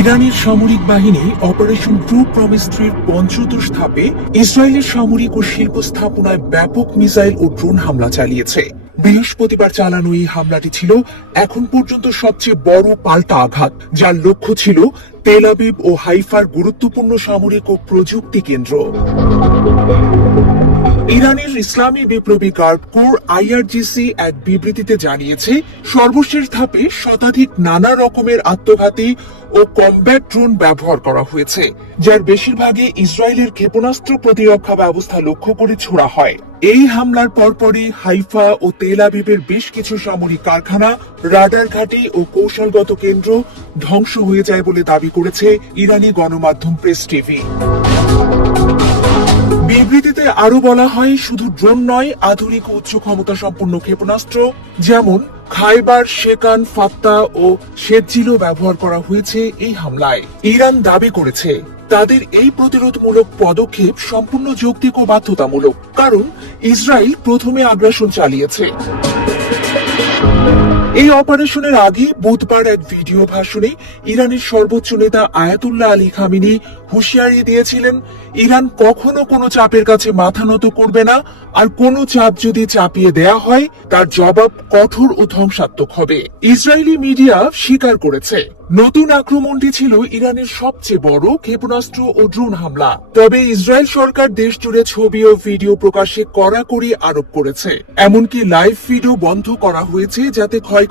ইরানের সামরিক বাহিনী অপারেশন ট্রু প্রমিস্ট্রির পঞ্চদশ ধাপে ইসরায়েলের সামরিক ও শিল্প স্থাপনায় ব্যাপক মিসাইল ও ড্রোন হামলা চালিয়েছে। বৃহস্পতিবার চালানো এই হামলাটি ছিল এখন পর্যন্ত সবচেয়ে বড় পাল্টা আঘাত, যার লক্ষ্য ছিল তেল আবিব ও হাইফার গুরুত্বপূর্ণ সামরিক ও প্রযুক্তি কেন্দ্র। ইরানের ইসলামী বিপ্লবী গার্ড কোর আইআরজিসি এক বিবৃতিতে জানিয়েছে, সর্বশেষ ধাপে শতাধিক নানা রকমের আত্মঘাতী ও কমব্যাট ড্রোন ব্যবহার করা হয়েছে, যার বেশিরভাগই ইসরায়েলের ক্ষেপণাস্ত্র প্রতিরক্ষা ব্যবস্থা লক্ষ্য করে ছোড়া হয়। এই হামলার পরপরই হাইফা ও তেল আবিবের বেশ কিছু সামরিক কারখানা, রাডার ঘাঁটি ও কৌশলগত কেন্দ্র ধ্বংস হয়ে যায় বলে দাবি করেছে ইরানি গণমাধ্যম প্রেস টিভি। আরও বলা হয়, শুধু ড্রোন নয়, আধুনিক উচ্চ ক্ষমতা সম্পন্ন ক্ষেপণাস্ত্র, যেমন খাইবার শেকান ফাত্তা ও শেরজিলও ব্যবহার করা হয়েছে এই হামলায়। ইরান দাবি করেছে, তাদের এই প্রতিরোধমূলক পদক্ষেপ সম্পূর্ণ যৌক্তিক ও বাধ্যতামূলক, কারণ ইসরায়েল প্রথমে আগ্রাসন চালিয়েছে। এই অপারেশনের আগে বুধবার এক ভিডিও ভাষণে ইরানের সর্বোচ্চ নেতা আয়াতুল্লাহ আলী খামিনি হুঁশিয়ারি দিয়েছিলেন, ইরান কখনো কোনো চাপের কাছে মাথা নত করবে না, আর কোনো চাপ যদি চাপিয়ে দেয়া হয়, তার জবাব কঠোর ও ধ্বংসাত্মক হবে। ইসরায়েলি মিডিয়া স্বীকার করেছে। নতুন আক্রমণটি ছিল ইরানের সবচেয়ে বড় ক্ষেপণাস্ত্র ও ড্রোন হামলা। তবে ইসরায়েল সরকার দেশ জুড়ে ছবি ও ভিডিও প্রকাশে কড়াকড়ি আরোপ করেছে। এমনকি লাইভ ভিডিও বন্ধ করা হয়েছে যাতে ক্ষয়